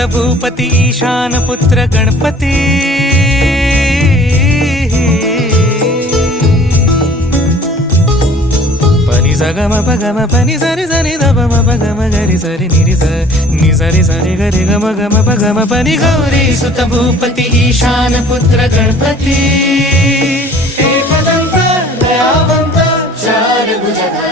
सुत भूपती ईशान पुत्र गणपती पनी सगम पगम पनी सरी सरी दबम पगम गरी सरी निरी नि सरी सरी गरी गम गम पगम पनी गौरी सुत भूपती ईशान पुत्र गणपती एकदंत दयावंत चार भुजधारी